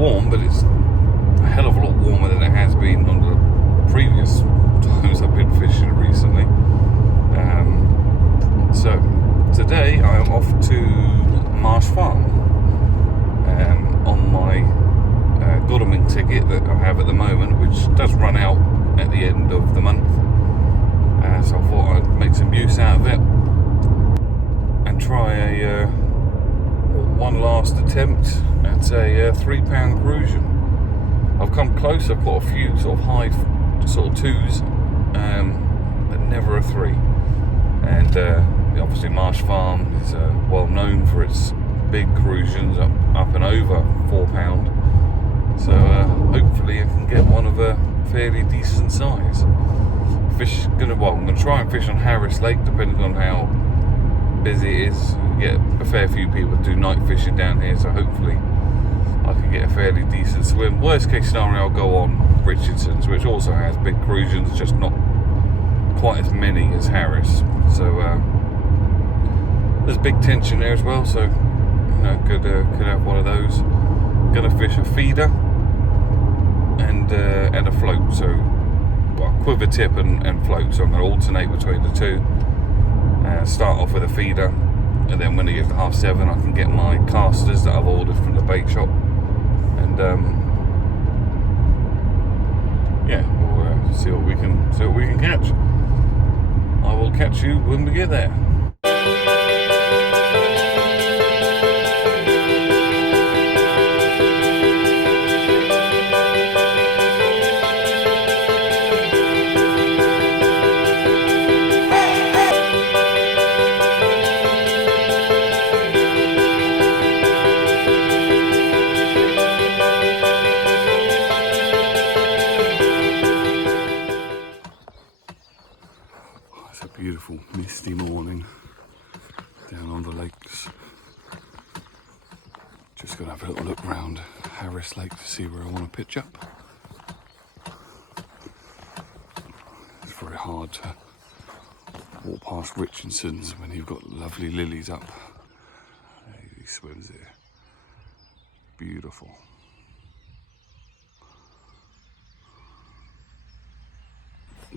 warm, but it's a hell of a lot warmer than it has been on the previous times I've been fishing recently. So today I am off to Marsh Farm on my Godalming ticket that I have at the moment, which does run out at the end of the month. So I thought I'd make some use out of it and try a one last attempt at a £3 Crucian. I've come close. I've got a few sort of high sort of twos, but never a three. And obviously Marsh Farm is well known for its big Crucians up and over £4. So hopefully I can get one of a fairly decent size. I'm gonna try and fish on Harris Lake, depending on how busy it is. We get a fair few people do night fishing down here, so hopefully I can get a fairly decent swim. Worst case scenario, I'll go on Richardson's, which also has big Crucians, just not quite as many as Harris. So there's big tension there as well, so could have one of those. Gonna fish a feeder and a float, so quiver tip and float. So I'm going to alternate between the two. Start off with a feeder, and then when it gets to 7:30 I can get my casters that I've ordered from the bait shop, and we'll see what we can catch. I will catch you when we get there. Beautiful misty morning down on the lakes. Just gonna have a little look round Harris Lake to see where I want to pitch up. It's very hard to walk past Richardson's when you've got lovely lilies up. He swims here. Beautiful.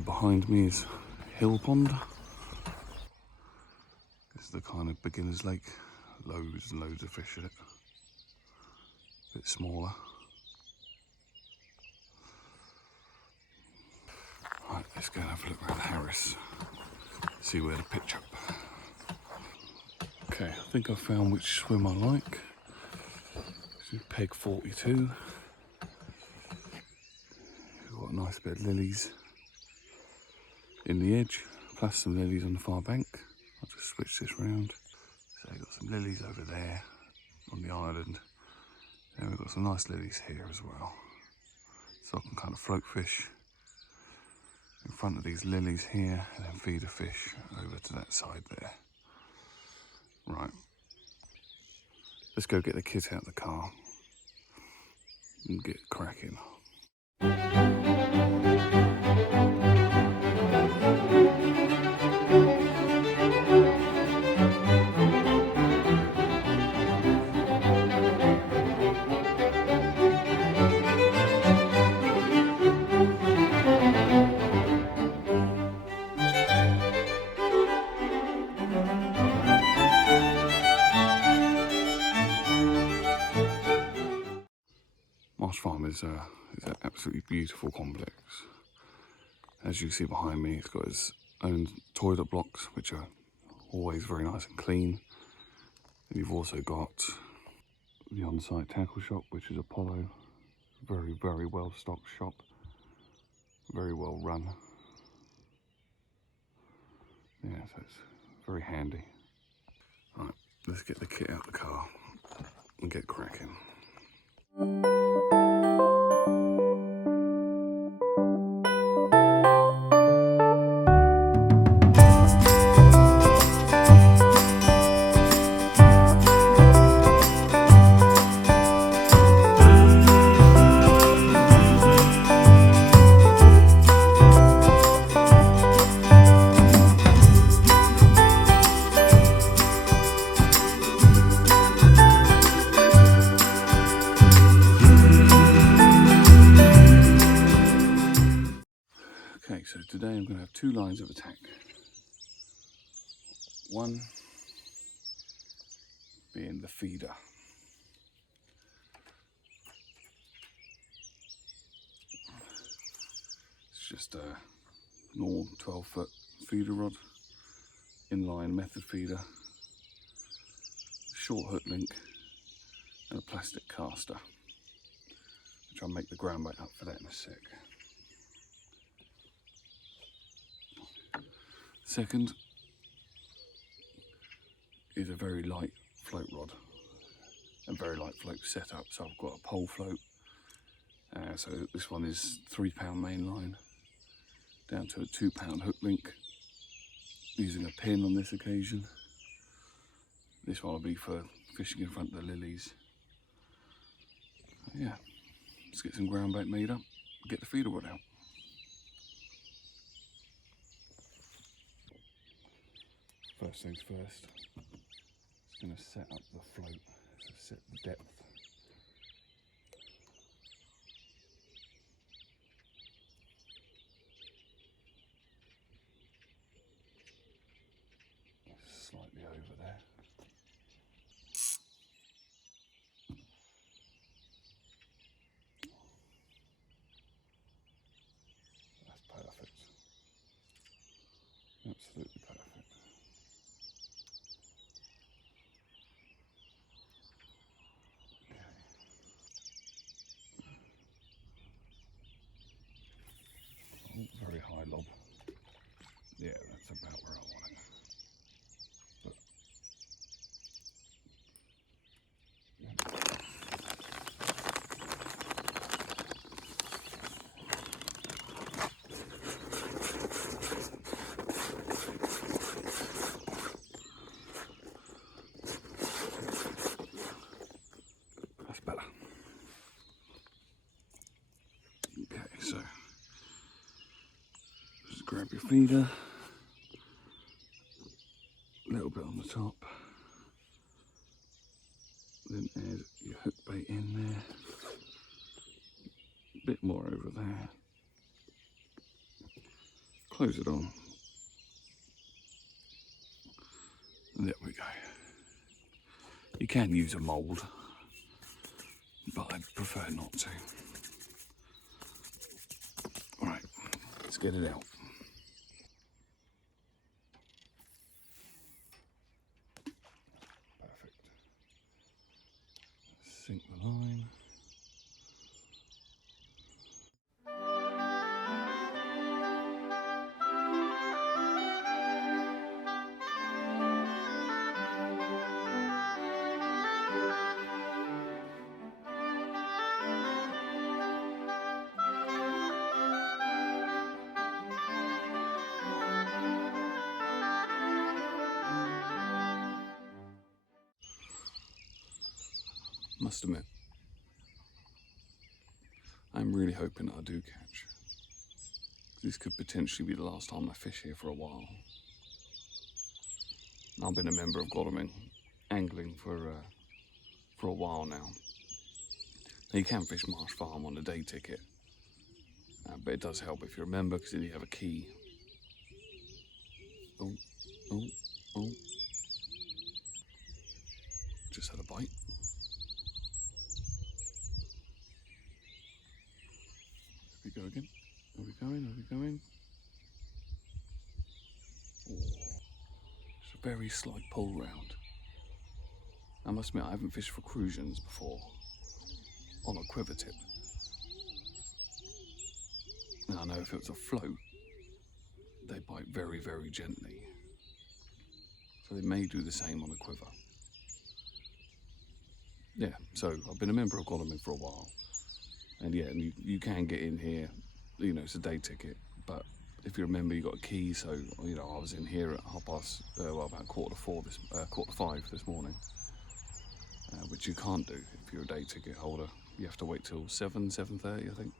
Behind me is Hill Pond. This is the kind of beginner's lake. Loads and loads of fish in it. A bit smaller. Right, let's go and have a look around Harris. See where to pitch up. Okay, I think I've found which swim I like. This is peg 42. We've got a nice bit of lilies in the edge, plus some lilies on the far bank. I'll just switch this round. So we've got some lilies over there on the island, and we've got some nice lilies here as well. So I can kind of float fish in front of these lilies here, and then feed a fish over to that side there. Right, let's go get the kit out of the car and get cracking. Marsh Farm is an absolutely beautiful complex. As you see behind me, it's got its own toilet blocks, which are always very nice and clean. And you've also got the on-site tackle shop, which is Apollo. Very, very well stocked shop. Very well run. Yeah, so it's very handy. Right, let's get the kit out of the car and get cracking. so today I'm going to have two lines of attack. One being the feeder. It's just a normal 12-foot feeder rod, inline method feeder, short hook link and a plastic caster, which I'll make the ground bait up for that in a sec. Second is a very light float rod and very light float setup. So I've got a pole float. So this one is 3-pound main line down to a 2-pound hook link, using a pin on this occasion. This one will be for fishing in front of the lilies. Yeah, let's get some ground bait made up, get the feeder rod out. First things first, it's going to set up the float, so set the depth. Slightly over there. That's perfect. Absolutely perfect. Okay. Oh, very high lob. Yeah, that's about where I want it. But that's better. Okay, so just grab your feeder, a little bit on the top, then add your hook bait in there, a bit more over there, close it on, and there we go. You can use a mould, but I prefer not to. Alright, let's get it out. Perfect. Sink the line. Must admit, I'm really hoping that I do catch. This could potentially be the last time I fish here for a while. I've been a member of Godalming angling for a while now. Now you can fish Marsh Farm on a day ticket, but it does help if you're a member because then you have a key. Oh, oh, oh. Just had a bite. Here we go again. Are we going? Are we going? Oh, it's a very slight pull round. I must admit, I haven't fished for Crucians before on a quiver tip. And I know if it was a float, they bite very, very gently. So they may do the same on a quiver. Yeah, so I've been a member of Godalming for a while. And yeah, you can get in here, you know, it's a day ticket. But if you remember, you got a key. So, you know, I was in here at about 5:45 this morning. Which you can't do if you're a day ticket holder. You have to wait till 7:30, I think.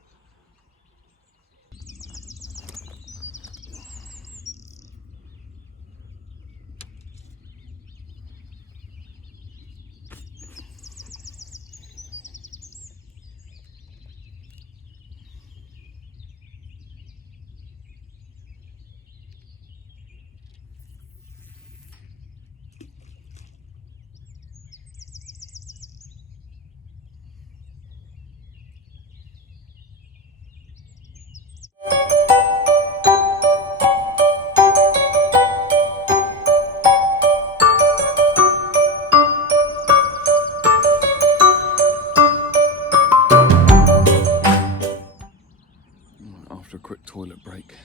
toilet break.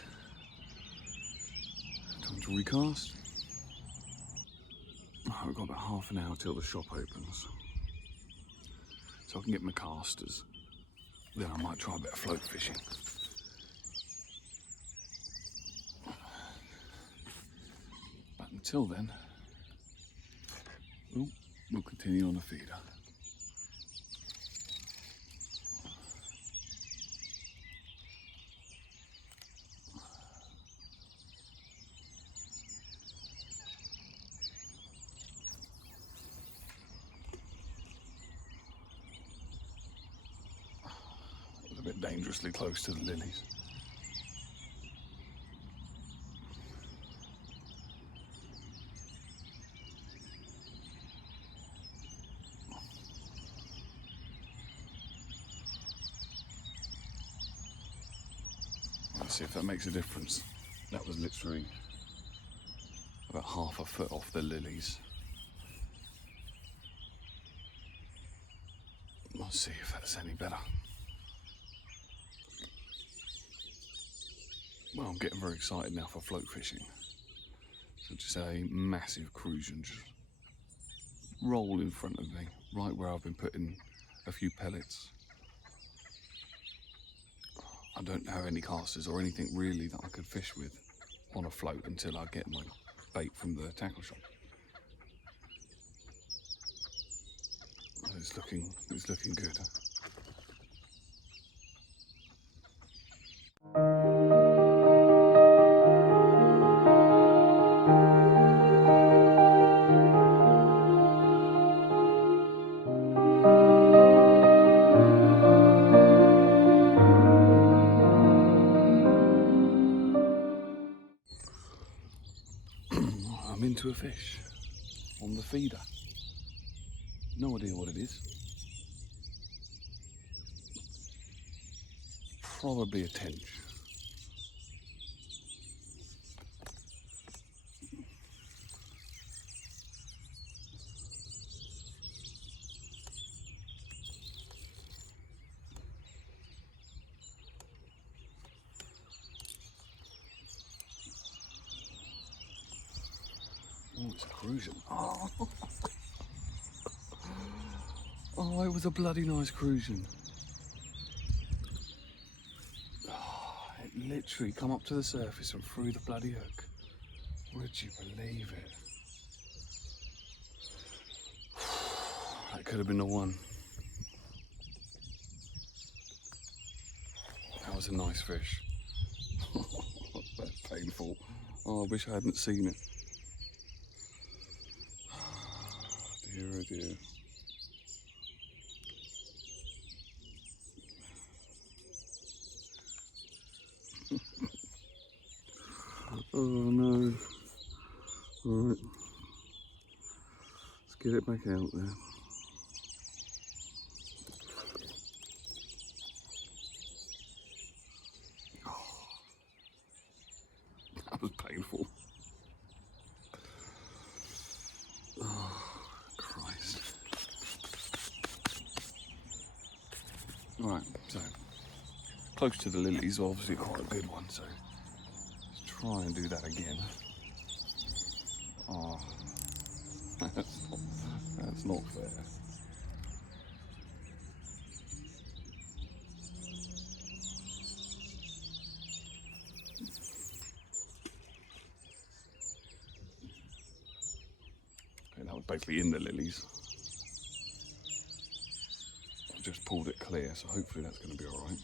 Time to recast. Oh, we've got about half an hour till the shop opens. So I can get my casters. Then I might try a bit of float fishing. But until then, we'll continue on the feeder. A bit dangerously close to the lilies. Let's see if that makes a difference. That was literally about half a foot off the lilies. Let's see if that's any better. Well, I'm getting very excited now for float fishing. So just a massive Crucian just roll in front of me, right where I've been putting a few pellets. I don't have any casters or anything really that I could fish with on a float until I get my bait from the tackle shop. It's looking good. I'm into a fish on the feeder. No idea what it is. Probably a tench. Oh, it's a Crucian. Oh. Oh, it was a bloody nice Crucian. Oh, it literally come up to the surface and through the bloody hook. Would you believe it? That could have been the one. That was a nice fish. That's painful. Oh, I wish I hadn't seen it. Dear, oh dear. Oh no. Alright. Let's get it back out there. Oh, that was painful. Oh, Christ. Alright, so close to the lilies, obviously quite a good one, so let's try and do that again. Oh, that's not fair. Okay, that was basically in the lilies. I just pulled it clear, so hopefully that's going to be alright.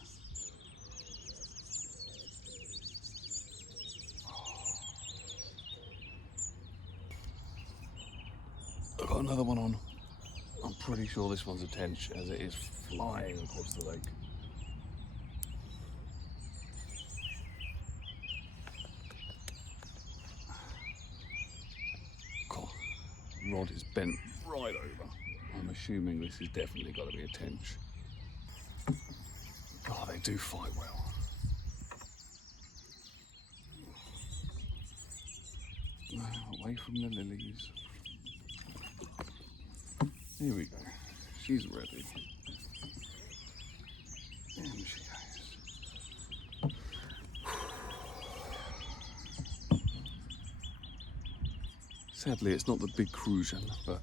I've got another one on. I'm pretty sure this one's a tench as it is flying across the lake. God, rod is bent right over. I'm assuming this has definitely got to be a tench. Oh, they do fight well. Away from the lilies. Here we go. She's ready. In she goes. Sadly, it's not the big Crucian, but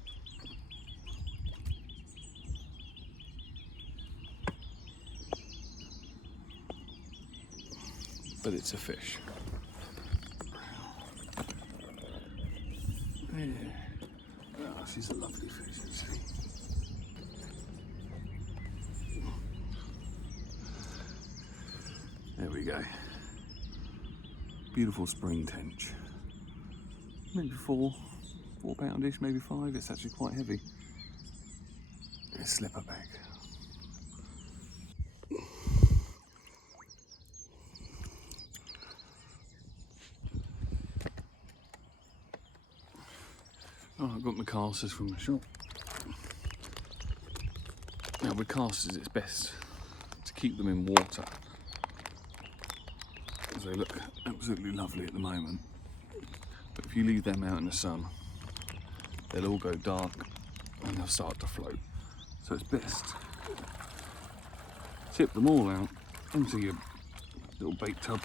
it's a fish. Yeah. Oh, she's a lovely fish, isn't she? There we go. Beautiful spring tench. Maybe 4 poundish, maybe 5. It's actually quite heavy. It's slipper bag. Oh, I've got my casters from the shop. Now with casters it's best to keep them in water, because they look absolutely lovely at the moment. But if you leave them out in the sun, they'll all go dark and they'll start to float. So it's best tip them all out into your little bait tub,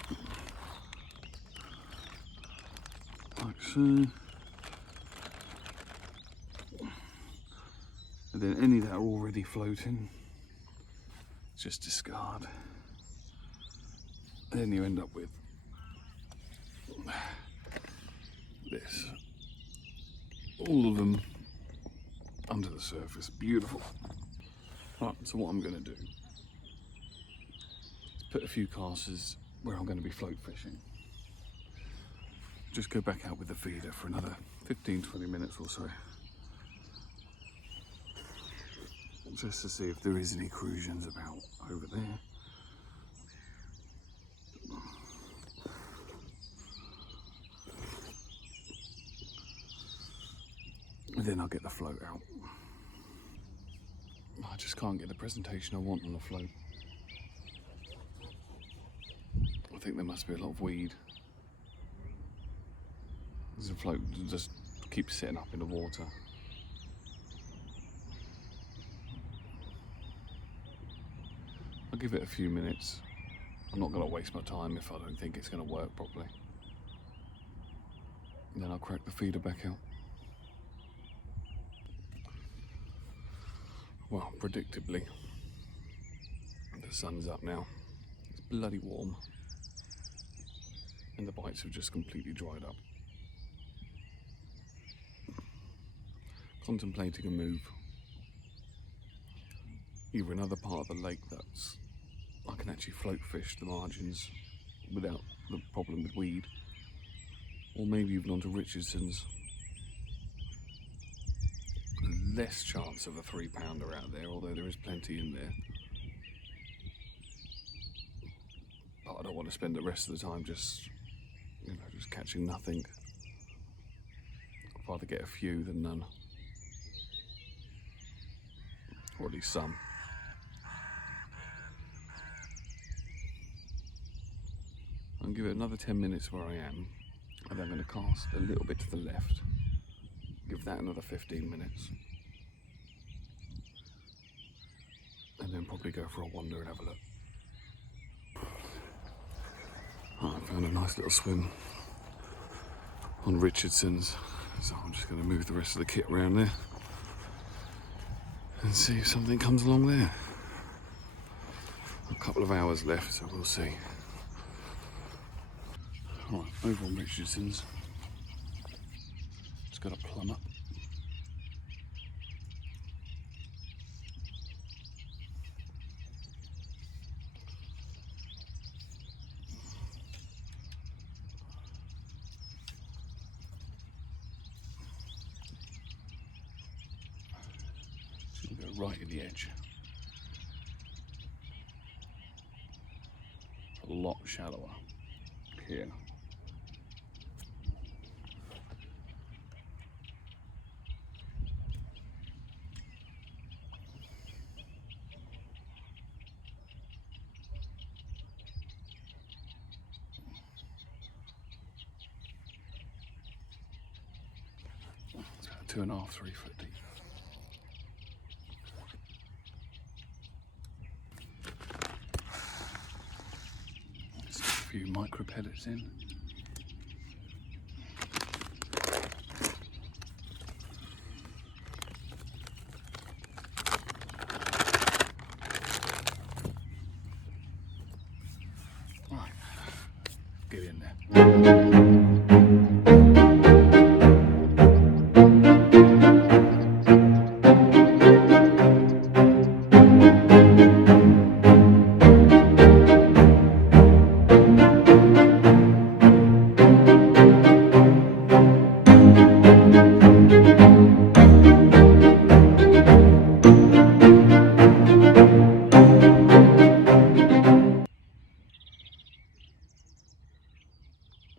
like so. And then any that are already floating, just discard. And then you end up with this. All of them under the surface. Beautiful. Right, so what I'm going to do is put a few casters where I'm going to be float fishing. Just go back out with the feeder for another 15-20 minutes or so. Just to see if there is any Crucians about over there. And then I'll get the float out. I just can't get the presentation I want on the float. I think there must be a lot of weed. The float just keeps sitting up in the water. I'll give it a few minutes. I'm not going to waste my time if I don't think it's going to work properly. And then I'll crack the feeder back out. Well, predictably, the sun's up now. It's bloody warm. And the bites have just completely dried up. Contemplating a move. Either another part of the lake that's I can actually float fish the margins without the problem with weed, or maybe even onto Richardson's. Less chance of a 3-pounder out there, although there is plenty in there. But I don't want to spend the rest of the time just catching nothing. I'd rather get a few than none, or at least some. I'll give it another 10 minutes where I am, and then I'm going to cast a little bit to the left. Give that another 15 minutes. And then probably go for a wander and have a look. Oh, I found a nice little swim on Richardson's, so I'm just going to move the rest of the kit around there and see if something comes along there. A couple of hours left, so we'll see. Right, over on Richardson's. Just got to plumb up. Just go right in the edge. A lot shallower here. It's about 2.5, 3 foot deep. Let's get a few micro pellets in. Get in there.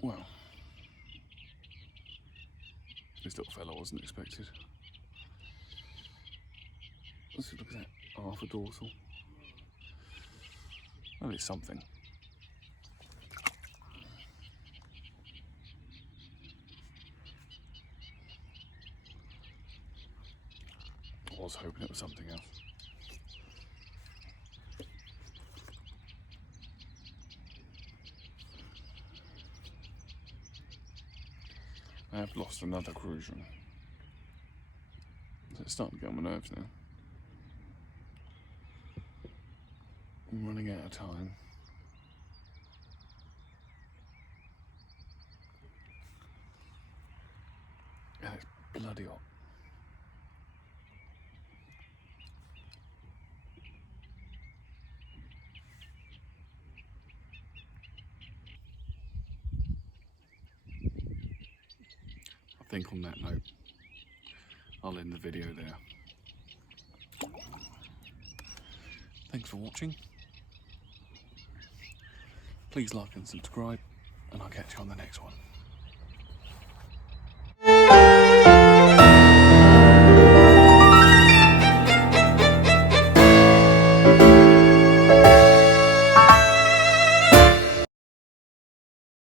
Well, this little fella wasn't expected. Let's look at that, half a dorsal. Well, it's something. I was hoping it was something else. I have lost another Crucian. It's starting to get on my nerves now. I'm running out of time. And it's bloody hot. I think on that note, I'll end the video there. Thanks for watching. Please like and subscribe, and I'll catch you on the next one.